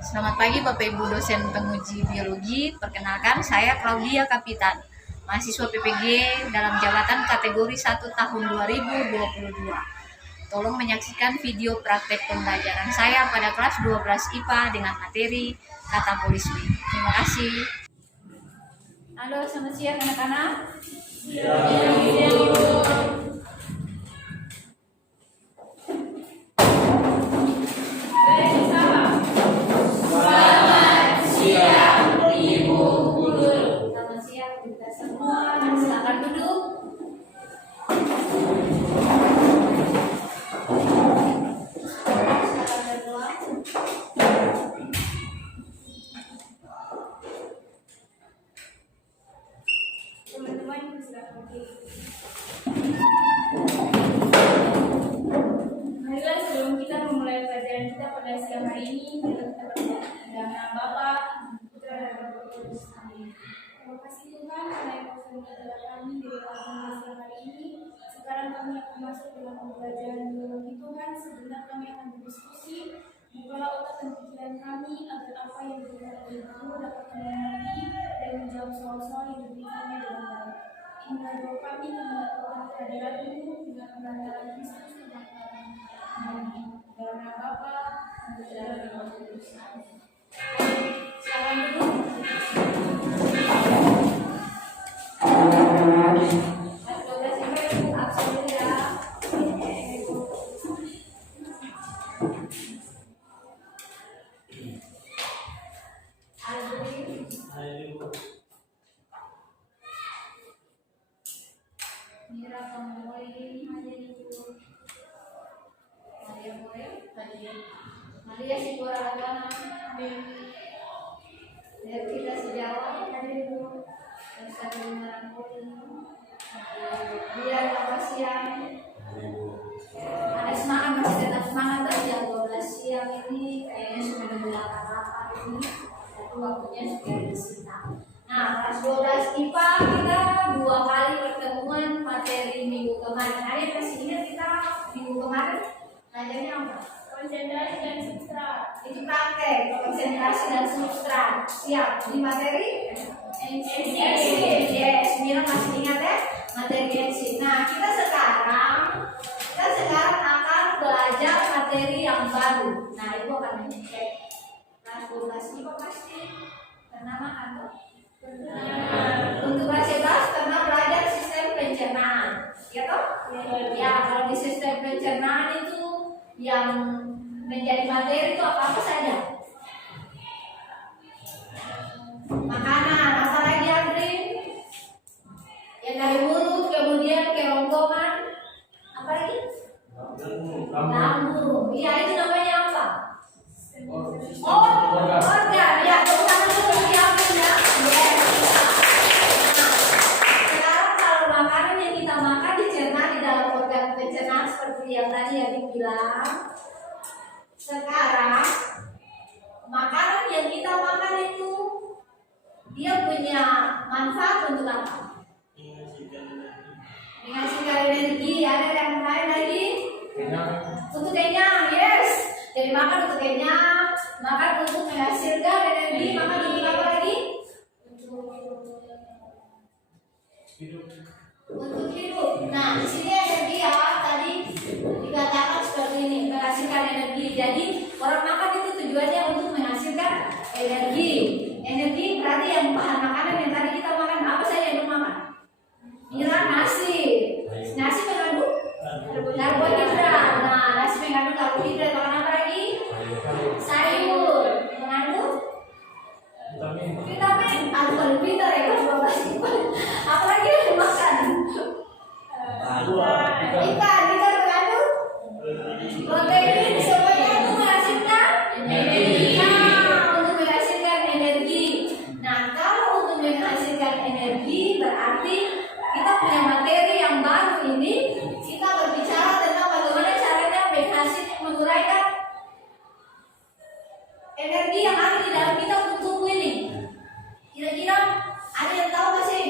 Selamat pagi Bapak Ibu dosen penguji biologi. Perkenalkan saya Claudia Kapitan, mahasiswa PPG dalam jabatan kategori 1 tahun 2022. Tolong menyaksikan video praktek pembelajaran saya pada kelas 12 IPA dengan materi katabolisme. Terima kasih. Halo, selamat siang anak-anak. Marilah sebelum kita memulai pelajaran kita pada siang hari ini, kita berdoa. Dalam nama Bapa, Putra dan Roh Kudus. Amin. Terima kasih Tuhan karena Engkau sudah menjaga kami dari pagi siang hari ini. Sekarang kami akan masuk dalam pembelajaran biologi Tuhan. Sebentar kami akan berdiskusi. Bukalah otak dan pikiran kami agar apa yang diberikan oleh Guru dapat mengerti dan menjawab soal-soal yang diberikannya dengan baik. Inilah doa kami menyatakan kehadiran-Mu dengan pengantaran Kristus Tuhan kami. Amin. Dalam nama Bapa, Putra dan Roh Kudus. Amin. Silakan duduk. Kelas 12 ini absen dulu ya. Mira kamu boleh hadir itu. Maria boleh hadir. Maria si Boragana hadir. Lihat kita sejawat hadir itu. Terus ada dengaran pun. Biar apa siang. Ada semangat, masih tetap semangat aja. 12 siang ini kayaknya sudah berlapar-lapar ini. Tapi waktunya sudah disita. Nah, kelas 12 IPA kita 2 kali pertemuan materi minggu kemarin. Ada yang masih ingat kita minggu kemarin? Belajarnya apa? Konsentrasi dan substrat. Itu praktek, konsentrasi dan substrat. Siap, di materi? NC. Yes, Mira masih ingat ya? Materi NC. Nah, kita sekarang akan belajar materi yang baru. Nah, itu akan mengecek kelas 12 IPA pasti ternama atau? Untuk kelas 11 karena belajar sistem pencernaan, ya toh? Ya, kalau di sistem pencernaan itu yang menjadi materi itu apa saja? Makanan, apa lagi Andrin? Yang dari mulut kemudian ke ronggongan, apa lagi? Lambung. Iya, itu namanya apa? Organ. Ya, terutama dulu diambil ya. Sekarang kalau makanan yang kita makan dicerna di dalam organ pencernaan seperti yang tadi yang dibilang. Sekarang makanan yang kita makan itu dia punya manfaat untuk apa? Menghasilkan energi. Ada yang lain lagi? Untuk kenyang, yes. Jadi makan untuk kenyang, makan untuk menghasilkan energi, makan untuk apa lagi? Untuk hidup. Nah, di sini energi ya tadi dikatakan seperti ini, menghasilkan energi. Jadi orang makan itu tujuannya untuk menghasilkan energi. Energi berarti yang bahan makanan yang tadi kita makan apa saja yang makan? Mira nasi. Nasi mengandung karbohidrat. Nah, nasi mengandung karbohidrat. Makan apa lagi? Sayur mengandung vitamin. Aduh, paling pintar ya kalau apa lagi yang dimakan? Ikan mengandung protein. Semuanya itu menghasilkan energi. Nah, untuk menghasilkan energi. Nah, kalau untuk menghasilkan energi berarti kita punya materi yang baru ini. Kita berbicara tentang bagaimana caranya menguraikan energi yang ada di dalam kita untuk tubuh ini. Kira-kira ada yang tahu nggak sih?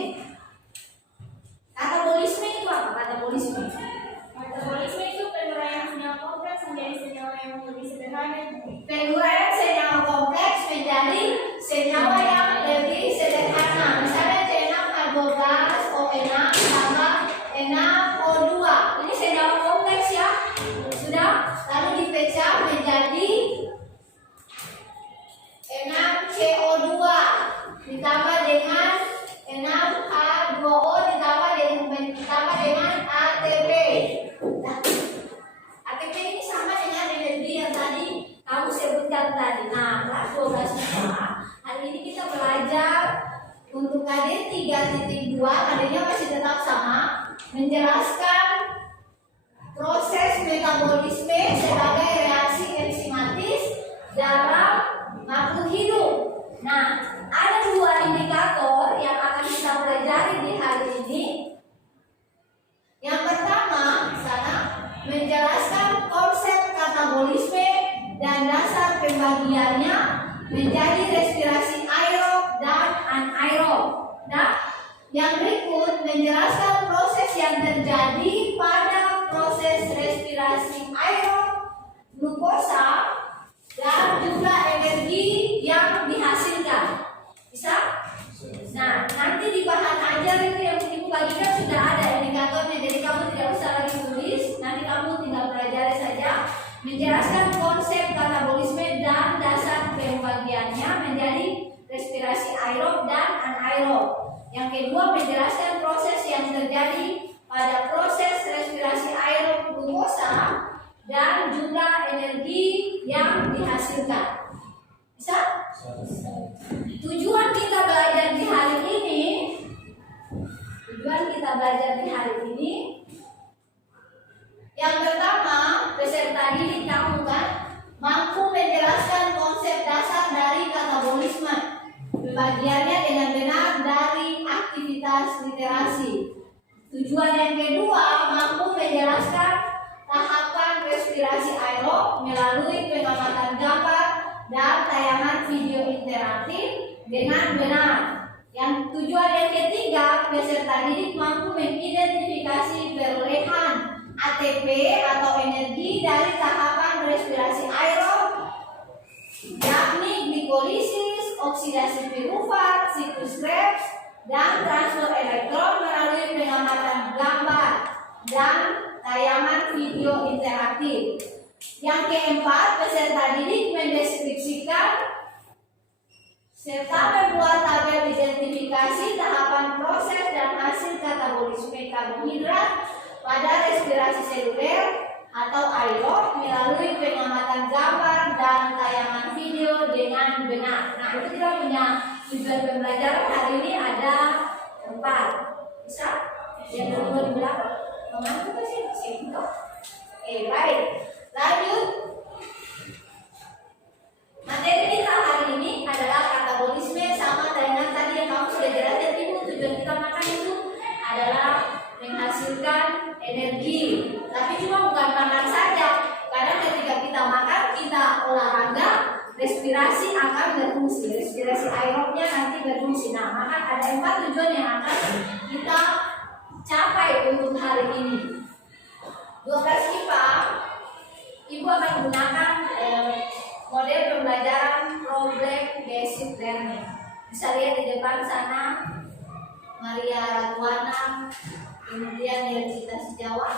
Katabolisme itu apa? Katabolisme itu penuraian senyawa kompleks menjadi senyawa yang lebih sederhana. Penguraian senyawa kompleks kedua tadinya masih tetap sama, menjelaskan proses metabolisme sebagai reaksi enzimatis dalam makhluk hidup. Nah, ada dua indikator yang akan kita pelajari di hari ini. Yang pertama, sana menjelaskan konsep katabolisme dan dasar pembagiannya menjadi respirasi aerob dan anaerob. Nah, yang berikut menjelaskan proses yang terjadi pada proses respirasi aerob glukosa dan jumlah energi yang dihasilkan. Bisa? Nah, nanti di bahan ajar itu yang ibu bagikan sudah ada indikatornya, jadi kamu tidak usah lagi tulis, nanti kamu tinggal pelajari saja. Menjelaskan konsep katabolisme dan dasar pembagiannya menjadi respirasi aerob dan anaerob. Yang kedua menjelaskan proses yang terjadi pada proses respirasi aerob glukosa dan jumlah energi yang dihasilkan. Bisa? Tujuan kita belajar di hari ini, yang pertama, peserta didik kamu kan mampu menjelaskan konsep dasar dari katabolisme, bagiannya dengan benar dari aktivitas literasi. Tujuan yang kedua, mampu menjelaskan tahapan respirasi aerob melalui pengamatan gambar dan tayangan video interaktif dengan benar. Yang tujuan yang ketiga, peserta didik mampu mengidentifikasi perolehan ATP atau energi dari tahapan respirasi aerob, yakni glikolisis, oksidasi pirufat, siklus Krebs, dan transfer elektron melalui pengamatan gambar dan tayangan video interaktif. Yang keempat, peserta didik mendeskripsikan serta membuat tabel identifikasi tahapan proses dan hasil katabolisme karbohidrat pada respirasi seluler atau aerob melalui pengamatan gambar dan tayangan video dengan benar. Nah, itu kita punya tujuan pembelajaran hari ini ada 4. Bisa? Yang kedua di belakang. Mengantuk ke sini? Sini. Baik. Lanjut. Materi kita hari ini adalah katabolisme sama dengan tadi yang kamu sudah jelaskan. Ibu, tujuan kita makan itu adalah menghasilkan energi. Tapi cuma bukan makan saja. Karena ketika kita makan, kita olahraga, respirasi akan berfungsi. Respirasi aerobnya nanti berfungsi. Nah, maka ada 4 tujuan yang akan kita capai untuk hari ini. 12 IPA, Ibu akan gunakan model pembelajaran problem basic learning. Bisa lihat di depan sana Maria Radwana, kemudian Universitas Jawa.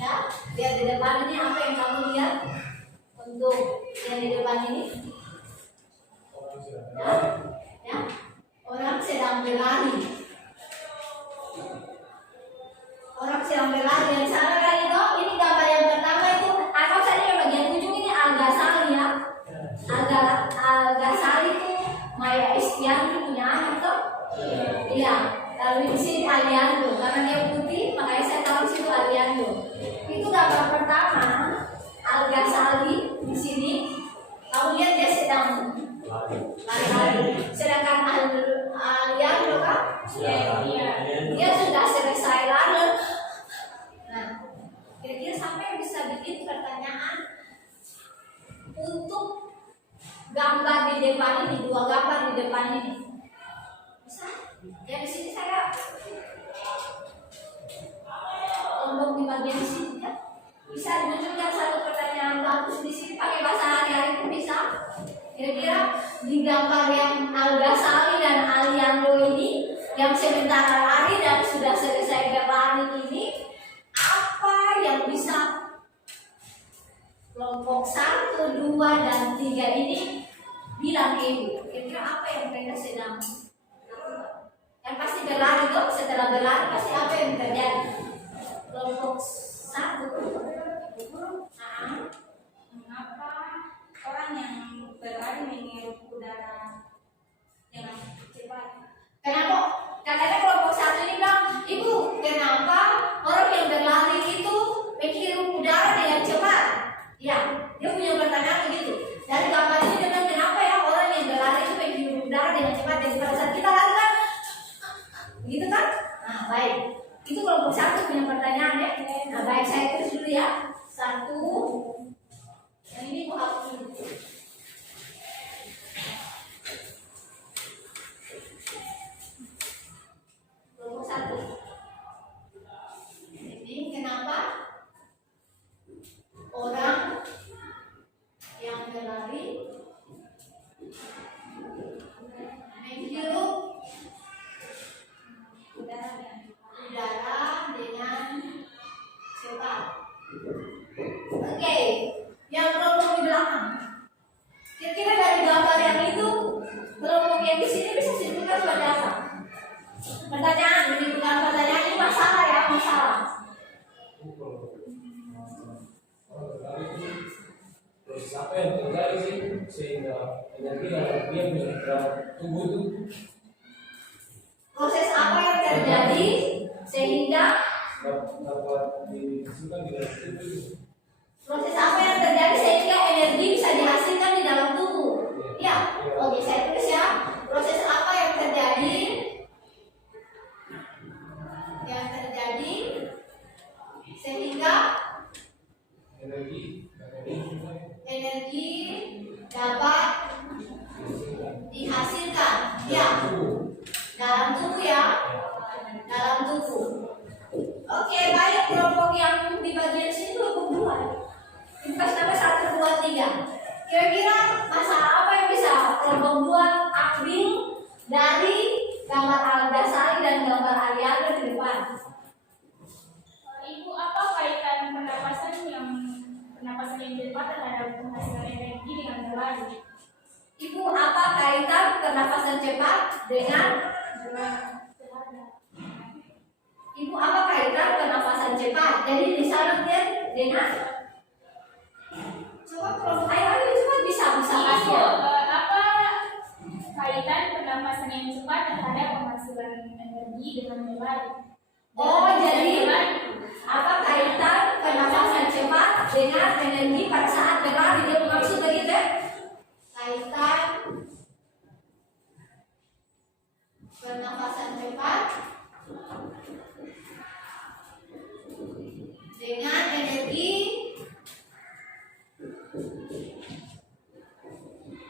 Ya, lihat di depan ini apa yang kamu lihat untuk yang di depan ini? Ya, orang sedang berlari. Orang sedang berlari yang sana kan itu. Ini gambar yang pertama itu atau saja yang bagian ujung ini Alga Sali ya. Alga Sali itu Maya Estianti punya anak tuh. Iya. Lalu di sini Aliando, karena dia putih, makanya saya tahu di situ Aliando. Itu gambar pertama, Alga Sali di sini. Kamu lihat dia sedang lari-lari. Sedangkan Aliando kan, dia sudah selesai lari. Nah, kira-kira sampai bisa bikin pertanyaan untuk gambar di depan ini, 2 gambar di depan ini. Bisa? Ya di sini saya untuk di bagian sini ya. Bisa dimunculkan satu pertanyaan bagus di sini pakai bahasa hari-hari itu bisa. Kira-kira di gambar yang Alga Sali dan Aliando ini yang sementara lari dan sudah selesai berlari ini, apa yang bisa kelompok 1, 2, dan 3 ini bilang ke ibu? Kira-kira apa yang mereka sedang lakukan? Yang pasti berlari dong, setelah berlari pasti apa yang terjadi? Kelompok 1. Mengapa orang yang berlari menghirup udara dengan cepat? Kenapa? Katanya kelompok 1 sekali sih sehingga energi yang dia punya dalam tubuh itu Proses apa yang terjadi sehingga dapat dihasilkan di dalam tubuh itu. proses apa yang terjadi sehingga energi bisa dihasilkan di dalam tubuh? Ya, oke saya tulis ya. Proses apa yang terjadi sehingga Energi energi dapat dihasilkan? Ya, dalam tubuh ya, dalam tubuh. Oke, baik, kelompok yang di bagian sini kelompok 2. Kita sampai 1, 2, 3. Kira-kira masalah apa yang bisa kelompok 2 ambil dari gambar Al-Ghazali dan gambar Aliaga di depan? Ibu, apa kaitan pernapasan yang cepat terhadap penghasilan energi dengan berlari? Ibu, apa kaitan pernapasan cepat dengan Ibu, apa kaitan pernapasan cepat? Jadi di sana dengan coba kelompok ayo cepat bisa Ibu, kasih ya. apa kaitan pernapasan yang cepat terhadap penghasilan energi dengan berlari? Oh, jadi apa kaitan pernapasan cepat dengan energi pada saat berlari? Dia maksud begitu ya? Kaitan pernapasan cepat dengan energi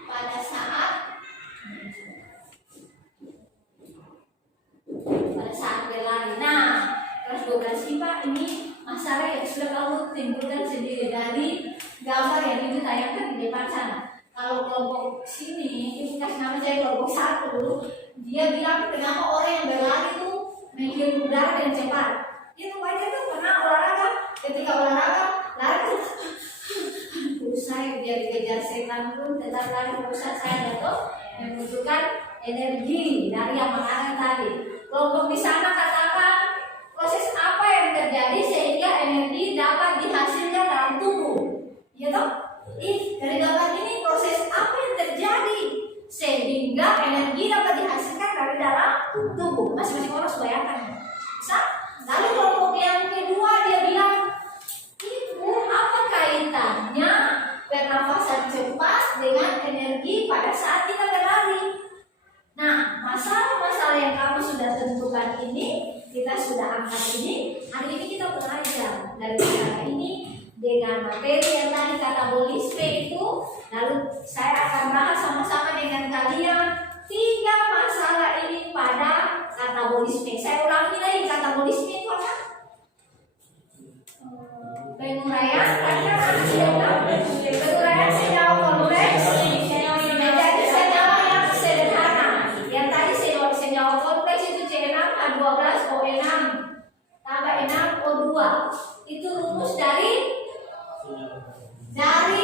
pada saat berlari. Nah, kelas 12 IPA ini masalah yang sudah kamu timbulkan sendiri dari gambar yang ibu tayangkan di depan sana. Kalau kelompok sini, ibu kasih nama saya kelompok 1, dia bilang kenapa orang yang berlari itu menghirup udara dengan cepat. Itu wajar tuh karena olahraga. Ketika olahraga, lari saya biar dikejar setan pun tetap lari pusat saya jatuh membutuhkan energi dari yang mengarah tadi. Kelompok di sana katakan proses apa yang terjadi sehingga energi dapat dihasilkan dalam tubuh, ya toh? Dari gambar ini proses apa yang terjadi sehingga energi dapat dihasilkan dari dalam tubuh. Masing-masing orang harus bayangkan. Bisa? Lalu kelompok yang kedua dia bilang, Ibu, apa kaitannya pernafasan cepat dengan energi pada saat kita berlari? Nah, masalah-masalah yang kamu sudah tentukan ini, kita sudah angkat ini, hari ini kita belajar dari masalah ini dengan materi yang tadi katabolisme itu. Lalu saya akan bahas sama-sama dengan kalian 3 masalah ini pada katabolisme. Saya ulangi lagi, katabolisme itu apa? Penguraian, penguraian senyawa kompleks menjadi senyawa yang sederhana. Yang tadi senyawa kompleks itu C6H12O6 tambah 6O2. Itu rumus dari apa?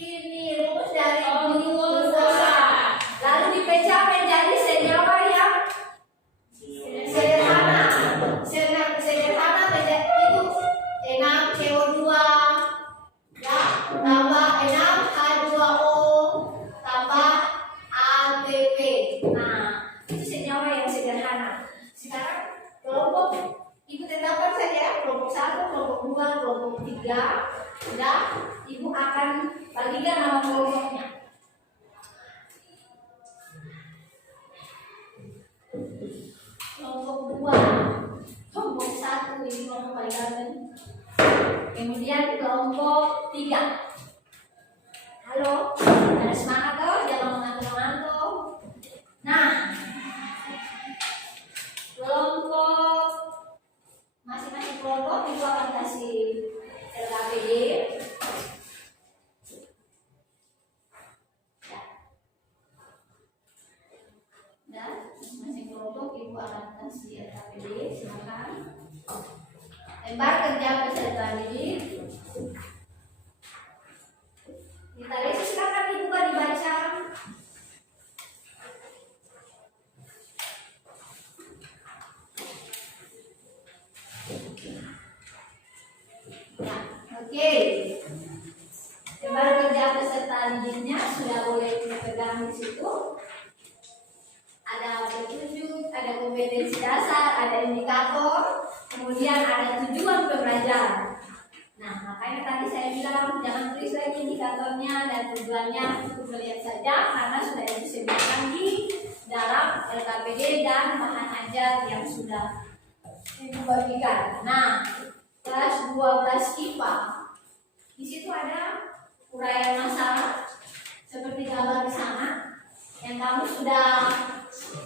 Ini rumus dari glukosa. Lalu dipecah menjadi senyawa yang sederhana. Sederhana menjadi itu 6CO2 ya, tambah 6H2O tambah ATP. Nah, itu senyawa yang sederhana. Sekarang kelompok ibu tetapkan saja kelompok 1, kelompok 2, kelompok 3. Dan ibu akan bagikan nama kelompoknya. Kelompok 2, kelompok 1 ini kelompok paling. Kemudian kelompok 3. Halo, ada semangat toh, jangan mengantuk-ngantuk. Nah, kelompok masing-masing kelompok itu akan kasih LKPD. Dan masing-masing kelompok ibu akan kasih LKPD. Silakan. Lembar kerja peserta didik. Kita lihat silakan dibuka dibaca. Oke. Coba kerja peserta didinya sudah boleh dipegang di situ. Ada petunjuk, ada kompetensi dasar, ada indikator, kemudian ada tujuan pembelajaran. Nah, makanya tadi saya bilang jangan tulis lagi indikatornya dan tujuannya, cukup melihat saja karena sudah disediakan di dalam LKPD dan bahan ajar yang sudah dibagikan. Nah, kelas 12 IPA di situ ada uraian masalah seperti gambar di sana yang kamu sudah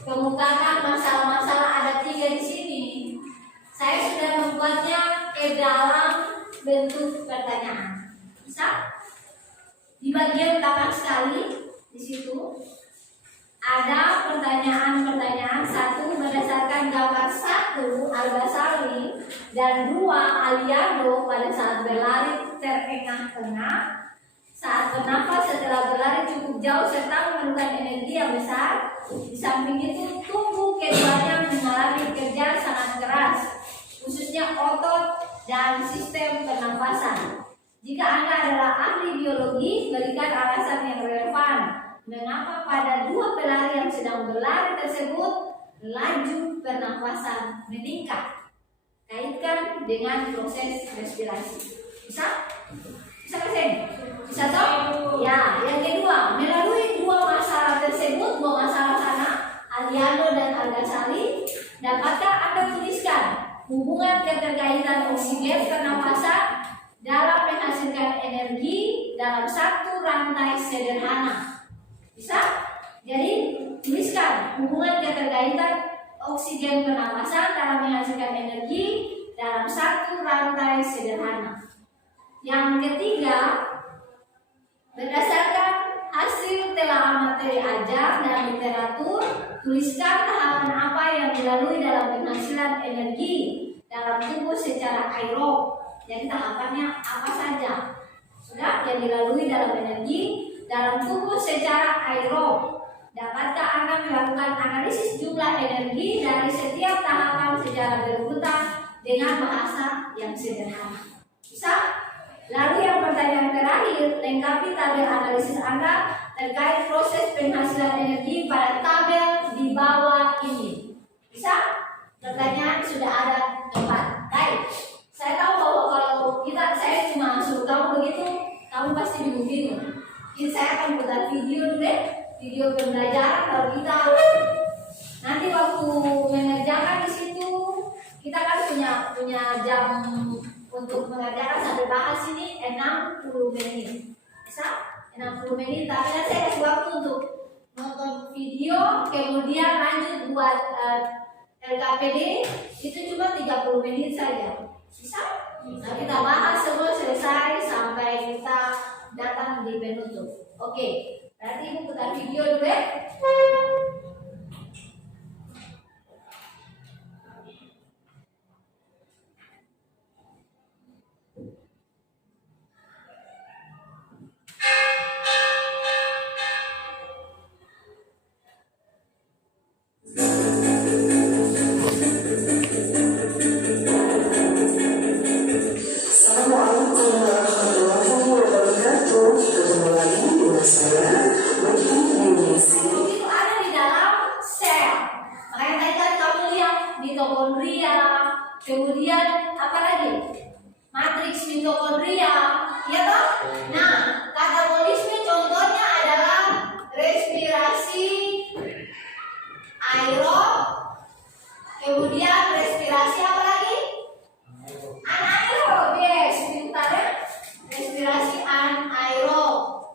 kemukakan. Masalah-masalah ada 3 di sini. Saya sudah membuatnya ke dalam bentuk pertanyaan. Bisa? Di bagian belakang sekali di situ ada pertanyaan-pertanyaan. 1 berdasarkan gambar 1 Al-Ghazali dan 2 Aliando pada saat berlari terengah-engah, saat bernafas setelah berlari cukup jauh serta memerlukan energi yang besar. Di samping itu tubuh keduanya mengalami kerja sangat keras, khususnya otot dan sistem pernapasan. Jika Anda adalah ahli biologi, berikan alasan yang relevan mengapa pada 2 pelari yang sedang berlari tersebut laju pernapasan meningkat. Kaitkan dengan proses respirasi. Bisa? Bisa kan? Bisa toh? Ya, yang kedua, melalui 2 masalah tersebut, 2 masalah sana, Aliando dan Al-Ghazali, dapatkah Anda tuliskan hubungan keterkaitan oksigen pernapasan dalam menghasilkan energi dalam satu rantai sederhana? Bisa? Jadi, tuliskan hubungan keterkaitan oksigen pernapasan dalam menghasilkan energi dalam satu rantai sederhana. Yang ketiga, berdasarkan hasil telaah materi ajar dan literatur, tuliskan tahapan apa yang dilalui dalam penghasilan energi dalam tubuh secara aerob. Jadi tahapannya apa saja? Sudah yang dilalui dalam energi dalam tubuh secara aerob. Dapatkah Anda melakukan analisis jumlah energi dari setiap tahapan secara berurutan dengan bahasa yang sederhana? Bisa? Lalu yang pertanyaan terakhir, lengkapi tabel analisis Anda terkait proses penghasilan energi pada tabel di bawah ini. Bisa? Pertanyaan sudah ada 4. Baik. Saya tahu bahwa kalau saya cuma suruh kamu begitu, kamu pasti bingung-bingung. Jadi saya akan buat video dulu deh, video pembelajaran kalau kita nanti waktu mengerjakan di situ, kita kan punya jam untuk mengerjakan sampai bahas ini 60 menit. Bisa? 60 menit, tapi nanti saya kasih waktu untuk nonton video, kemudian lanjut buat LKPD, itu cuma 30 menit saja. Bisa? Nah, kita bahas semua selesai sampai kita datang di penutup. Oke, berarti Ibu putar video dulu ya. Kemudian apa lagi? Matriks mitokondria, ya toh? Nah, katabolisme contohnya adalah respirasi aerob, kemudian respirasi apa lagi? Anaerob, yes, pintar ya. Respirasi anaerob.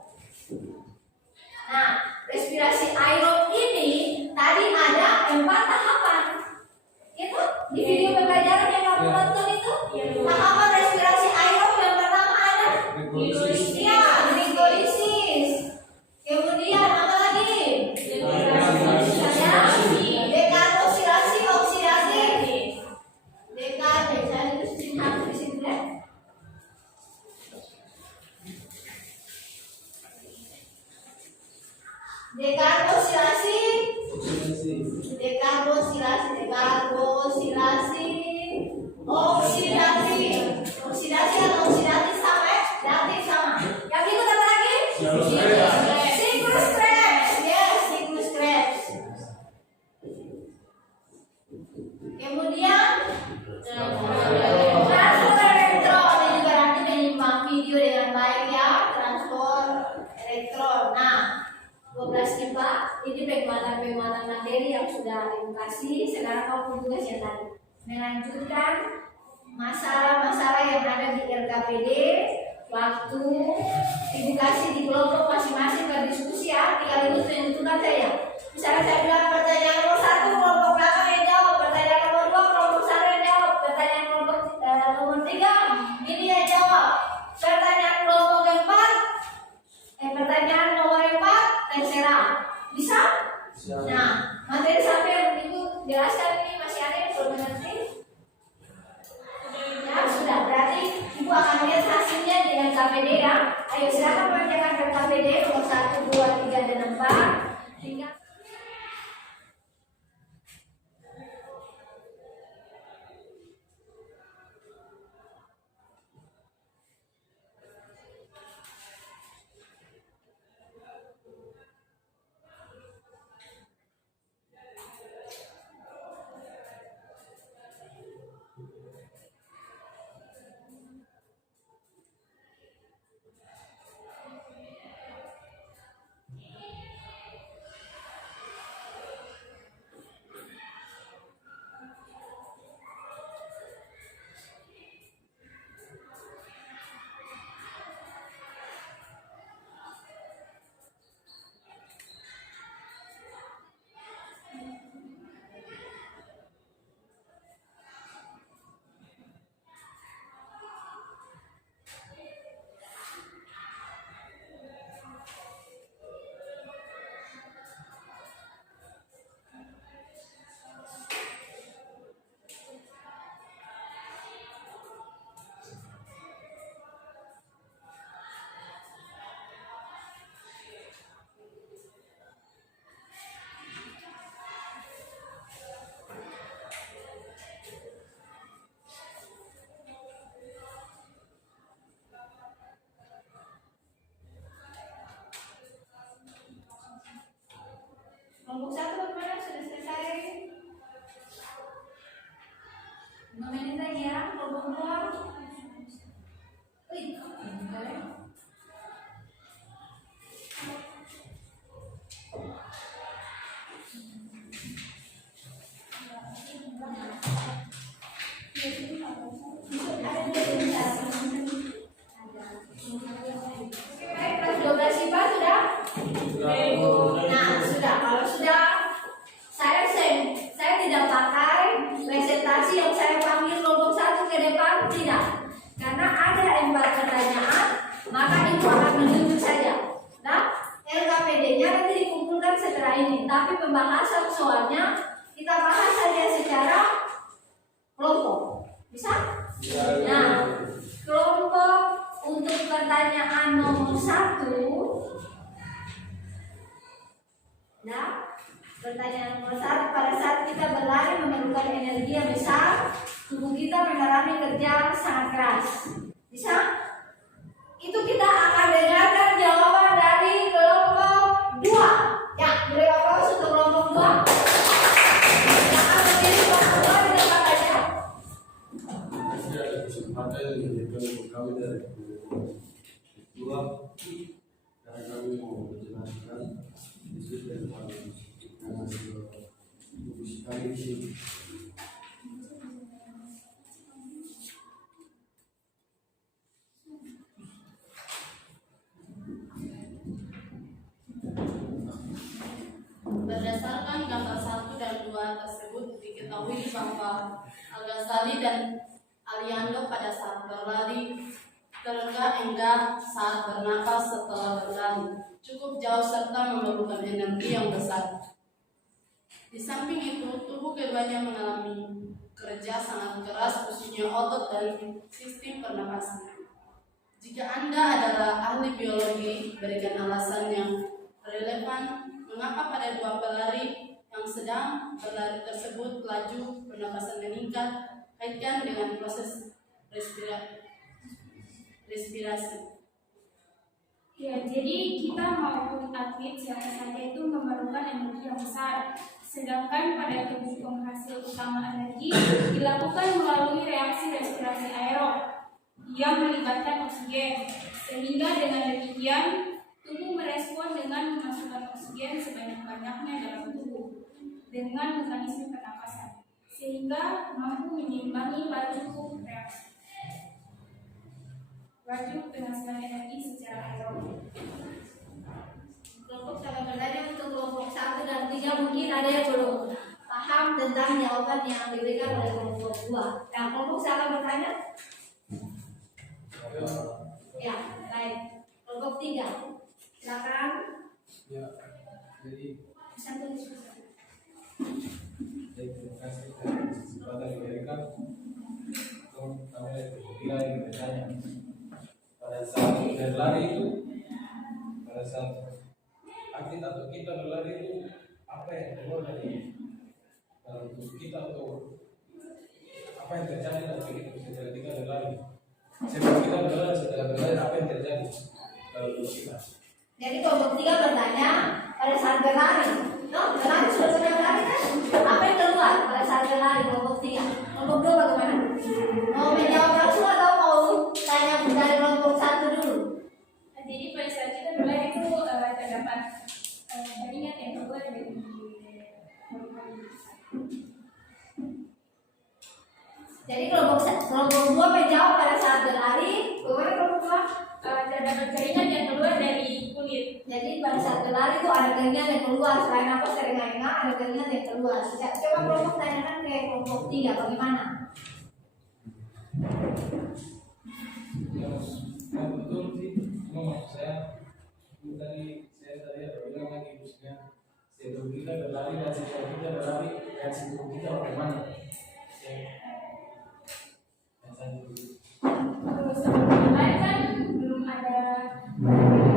Nah, respirasi aerob ini tadi ada 4 tahapan. Itu di video pembelajaran yang kamu tonton itu, tahapan respirasi aerob yang pertama ada glikolisis. Kemudian apa lagi? Dekarbosilasi oksidasi. Dekarbosilasi oksidasi. Oksidasi atau oksidatif sama Ini penguatan materi yang sudah Ibu kasih. Sekarang kamu tugas yang tadi melanjutkan masalah-masalah yang ada di RKPD. Waktu Ibu kasih di kelompok masing-masing berdiskusi ya, sekaligus menentukan saya. Misalnya saya bilang pertanyaan nomor 1 kelompok belakang yang jawab, pertanyaan nomor 2 kelompok sana yang jawab, pertanyaan nomor 3 ini yang jawab, pertanyaan kelompok keempat, pertanyaan nomor 4 terserah. Bisa? Nah, materi sampai yang Ibu jelaskan ini masih ada yang belum mengerti? Ya sudah, berarti Ibu akan lihat hasilnya dengan KPD ya. Ayo silakan mengerjakan ke KPD nomor 1, 2, 3, dan 4. Tinggal kelompok 1 bagaimana? Sudah selesai? 5 menit lagi ya. Kelompok 2. Wih, bentar ya. Ada 2 bentar. Baik, kelas 12 IPA sudah? Nah, sudah. Kalau sudah, saya tidak pakai presentasi yang saya panggil kelompok 1 ke depan, tidak. Karena ada 4 pertanyaan, maka Ibu akan menunjuk saja. Nah, LKPD-nya nanti dikumpulkan setelah ini. Tapi pembahasan soalnya kita bahas saja secara kelompok. Bisa? Nah, kelompok untuk pertanyaan nomor 1. Nah, pertanyaan nomor 1, pada saat kita berlari memerlukan energi yang besar, tubuh kita mengalami kerja sangat keras. Bisa? Itu kita akan dengarkan jawaban dari kelompok 2. Ya, boleh aplaus untuk kelompok 2. Yang akan berdiri kelompok 2 di depan aja. Masih ada kesempatan untuk kami dari dua karena kami mau menjelaskan diskusi tentang kami di sini. Berdasarkan gambar 1 dan 2 tersebut diketahui bahwa Al-Ghazali dan Aliando pada saat berlari terengah-engah saat bernapas setelah berlari cukup jauh serta memerlukan energi yang besar. Di samping itu, tubuh keduanya mengalami kerja sangat keras khususnya otot dan sistem pernapasan. Jika Anda adalah ahli biologi, berikan alasan yang relevan mengapa pada 2 pelari yang sedang berlari tersebut laju pernapasan meningkat, kaitkan dengan proses respirasi. Ya, jadi kita maupun atlet siapa saja itu memerlukan energi yang besar. Sedangkan pada tubuh penghasil utama energi dilakukan melalui reaksi respirasi aerob yang melibatkan oksigen. Sehingga dengan demikian tubuh merespon dengan memasukkan oksigen oksigen sebanyak-banyaknya dalam tubuh dengan mekanisme pernapasan, sehingga mampu menyeimbangi laju reaksi. Laju pengasilan energi secara aerobik. Kelompok cara belajar untuk kelompok 1 dan 3 mungkin ada yang belum paham tentang jawaban yang diberikan oleh kelompok 2. Yang kelompok siapa bertanya? Ya, baik. Kelompok 3. Silakan. Ya, jadi Bisa tulis. terima kasih atas kesempatan yang diberikan. Kami tidak bertanya. Pada saat berlari itu, pada saat aktif atau kita berlari itu, apa yang keluar dari dalam tubuh kita atau apa yang terjadi dalam tubuh kita setelah kita berlari? Setelah kita berlari, setelah berlari apa yang terjadi dalam tubuh kita? Jadi kelompok 3 bertanya pada saat berlari. No, berlari sudah berlari kan? Apa yang keluar pada saat berlari kelompok 3? Kelompok 2 bagaimana? Mau menjawab langsung atau mau tanya dari kelompok 1 dulu? Jadi pada saat kita berlari itu terdapat jaringan yang keluar dari Jadi kelompok 2 menjawab pada saat berlari. Bagaimana kelompok 2? terdapat jaringan yang keluar dari kulit. Jadi pada saat berlari itu ada keringat yang keluar, selain apa keringat ada keringat yang keluar. Coba kelompok tanyakan ke kelompok 3 bagaimana? Yang betul sih, cuma maksud saya tadi ada bilang lagi maksudnya sebelum kita berlari dan setelah kita berlari dan sebelum kita bagaimana? Terus sebelum berlari kan belum ada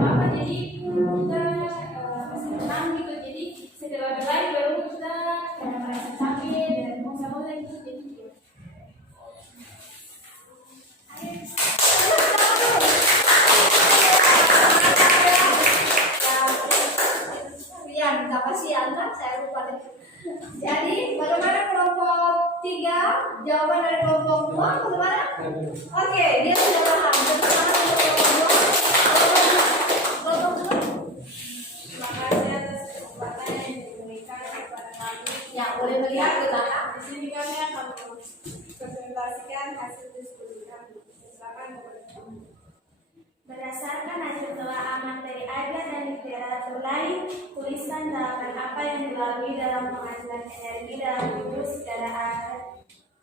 apa, jadi kita masih tenang gitu. Jadi setelah berlari baru kita karena merasa capek dan bosan gitu, jadi gitu. Apa sih Anda? Saya lupa deh. Jadi bagaimana kelompok 3? Jawaban dari kelompok 2 bagaimana? Oke, dia sudah paham. Bagaimana kelompok 2? Terima kasih atas kesempatan yang diberikan kepada kami. Ya, boleh melihat ke belakang. Di sini kami akan presentasikan hasil diskusi kami. Silakan kepada kami. Berdasarkan hasil telaah materi ajar dan literatur lain, tuliskan tahapan apa yang dilalui dalam penghasilan energi dalam tubuh secara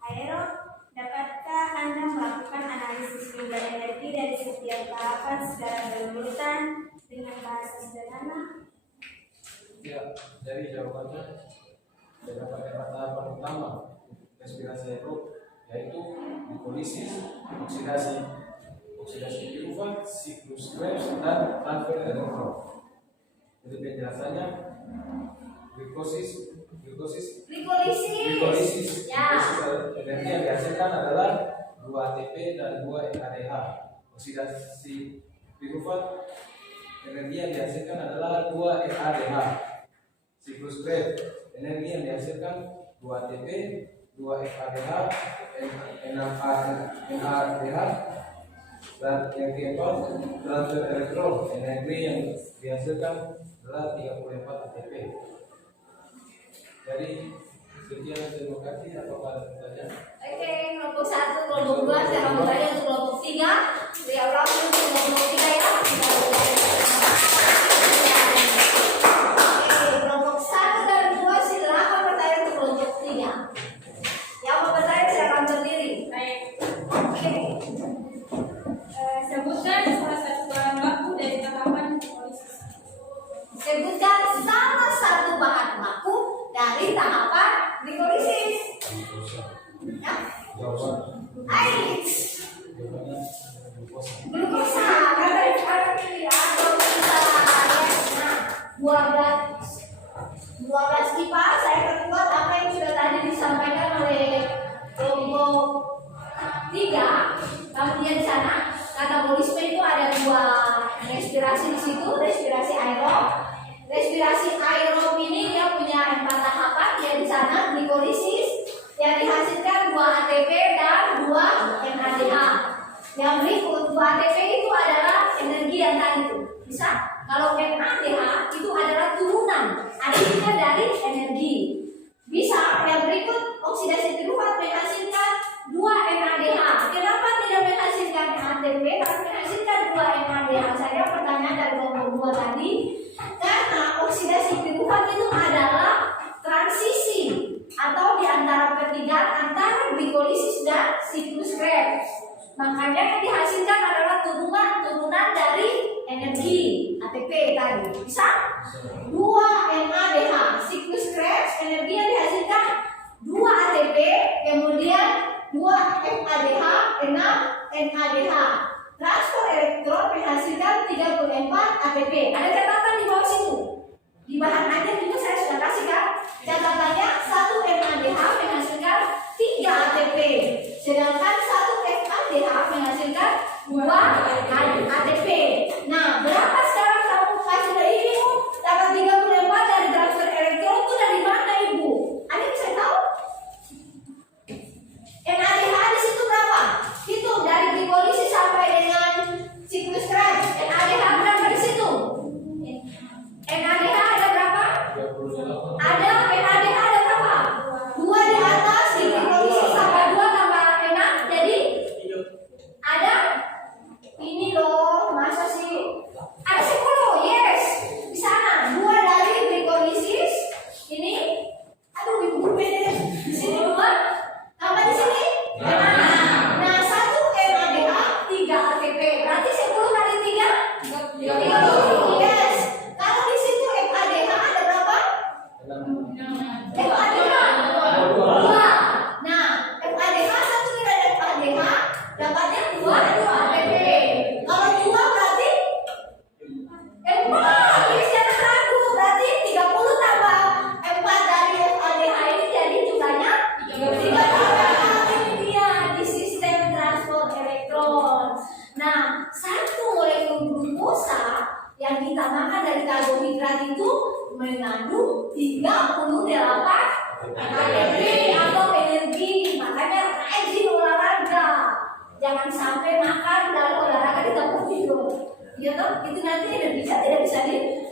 aero. Dapatkah Anda melakukan analisis jumlah energi dari setiap tahapan secara berurutan dengan bahasa sederhana? Ya, dari jawabannya terdapat 4 tahapan utama respirasi aerob, yaitu glikolisis, oksidasi pirufat, siklus Krebs, dan transfer elektron. Jadi penjelasannya glikosis Ya. energi yang dihasilkan adalah 2 ATP dan 2 NADH. Oksidasi pirufat energi yang dihasilkan adalah 2 NADH. Siklus Krebs energi yang dihasilkan 2 ATP, 2 NADH, NADH, dan yang keempat transfer elektron energi yang dihasilkan adalah 34 ATP. Jadi sekian, terima kasih. Apakah ada pertanyaan? Oke, kelompok 1, kelompok 2 saya akan bertanya untuk kelompok 3. Saya ulang untuk kelompok 3 ya. Oke, kelompok 1 dan 2 silakan bertanya untuk kelompok 3. Yang mau bertanya saya akan berdiri. Baik. Oke. Sebutkan salah satu bahan baku dari tahapan glikolisis. Sebutkan salah satu bahan baku dari tahapan glikolisis. Ya. Jawaban. Air. Jawabannya glukosa. Glukosa. Ada pilihan glukosa. Nah, 12 IPA saya perkuat apa yang sudah tadi disampaikan oleh kelompok 3. Kemudian di sana katabolisme itu ada 2 respirasi di situ, respirasi aerob. Respirasi aerob ini dia punya 4 tahapan, ya di sana glikolisis yang dihasilkan 2 ATP dan 2 NADH. Yang berikut 2 ATP itu adalah energi yang tadi itu. Bisa? Kalau NADH itu adalah turunan turunan, hasilkan dari energi. Bisa yang berikut, oksidasi pirufat menghasilkan 2 NADH. Kenapa tidak menghasilkan ATP tapi menghasilkan 2 NADH saja? Pertanyaan dari kelompok 2 tadi. Karena oksidasi pirufat itu adalah transisi atau di antara pertigaan antara glikolisis dan siklus Krebs. Makanya yang dihasilkan adalah turunan dari energi ATP tadi. Bisa? 2 NADH. Siklus Krebs energi yang dihasilkan 2 ATP, kemudian 2 FADH, 6 NADH. Transfer elektron menghasilkan 34 ATP. Ada catatan di bawah situ. Di bahan aja juga saya sudah kasih kan. Catatannya 1 NADH menghasilkan 3 ATP. Sedangkan 1 FADH menghasilkan 2 ATP. Nah, berapa sekarang kamu kasih dari ini? Dapat 34 dari transfer elektron itu dari mana Ibu? Ada bisa tahu? NADH di situ berapa? Hitung dari glikolisis sampai dengan siklus Krebs. NADH berapa di situ? NADH ada berapa? 38. Ada NADH ada berapa? 2 di atas di glikolisis tambah 2 tambah NA jadi ada ini loh, masa sih? Ada 10, yes. Di sana 2 dari glikolisis. Ini aduh ibu beda di sini 2 tambah di sini. Nah, 1 NADH 3 ATP. Berarti 10 kali 3 30. Yes. Kalau di situ FADH ada berapa? FADH 2. Nah, FADH 1 dari FADH dapatnya 2 ATP. Kalau 2 berarti 4. Ini jangan ragu. Berarti 30 tambah 4 dari FADH ini jadi jumlahnya 33. Ini dia di sistem transport elektron. Nah, 1 molekul glukosa yang kita makan dari karbohidrat itu mengandung 38 ATP atau energi. Makanya rajin olahraga. Jangan sampai makan lalu olahraga di tempat tidur. Ya toh, itu nanti tidak bisa jadi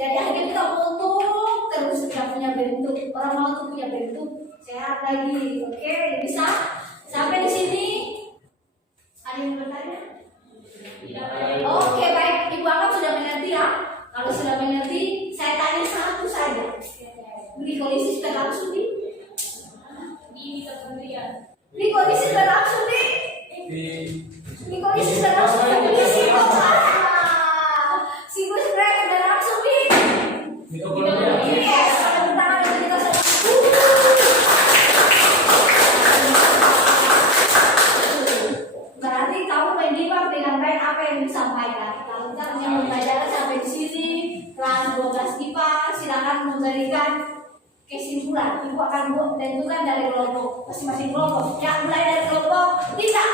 akhirnya kita untuk terus tidak punya bentuk. Orang mau tuh punya bentuk sehat lagi. Oke, bisa sampai di sini. Ada yang bertanya? Oke, baik. Ibu Anggap sudah mengerti ya. Kalau sudah mengerti, saya tanya satu saja. Glikolisis berlangsung di kementerian. glikolisis berlangsung di glikolisis berlangsung di siklus siklus Krebs berlangsung di Mitokondria. yes. Tangan itu kita berarti kamu menyimak dengan baik apa yang disampaikan. Kalau kita punya pembelajaran sampai di sini, kelas 12 IPA, silakan memberikan kesimpulan. Ibu akan tentukan dari kelompok masing-masing kelompok. Yang mulai dari kelompok tidak.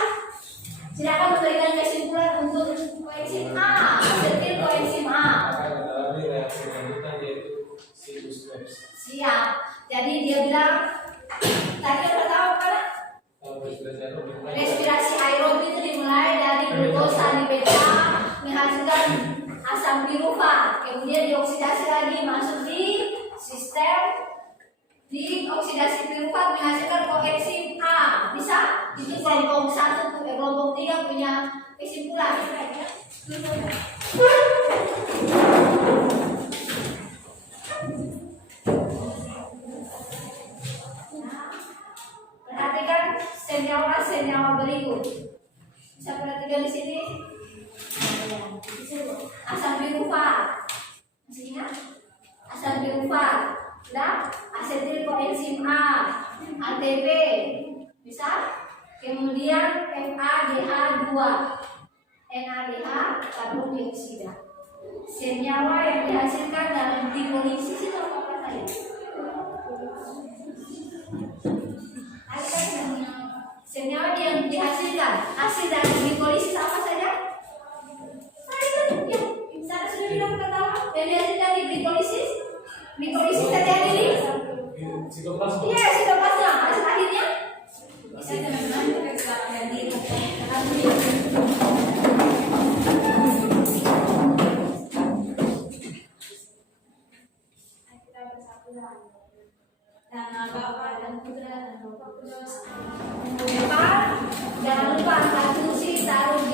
Silakan memberikan kesimpulan untuk koenzim A, seperti koenzim A. Akan mengalami reaksi lanjutan yaitu siklus Krebs. Siap. Jadi dia bilang tadi yang pertama apa? Kalau respirasi aerobik dimulai Respirasi aerobik itu dimulai dari glukosa di beta menghasilkan asam pirufat, kemudian dioksidasi lagi masuk di sistem di oksidasi pirufat menghasilkan koenzim A. Bisa? Itu kelompok 1, kelompok 3 punya kesimpulan. Perhatikan senyawa berikut. Bisa perhatikan di sini. Asam pirufat. Masih ingat? Asam pirufat. Sudah? Asetil koenzim A, ATP. Bisa? Kemudian FADH2, NADH, karbon dioksida. Senyawa yang dihasilkan dalam glikolisis itu apa tadi? Senyawa yang dihasilkan hasil dari glikolisis apa saja? Saya sudah bilang pertama yang dihasilkan di glikolisis. Glikolisis terjadi di sitoplasma. iya, sitoplasma. Hasil akhirnya Bisa dengan terjadi. Kita Nama Bapa dan Putra dan Roh Kudus. Jangan lupa angkat kursi taruh di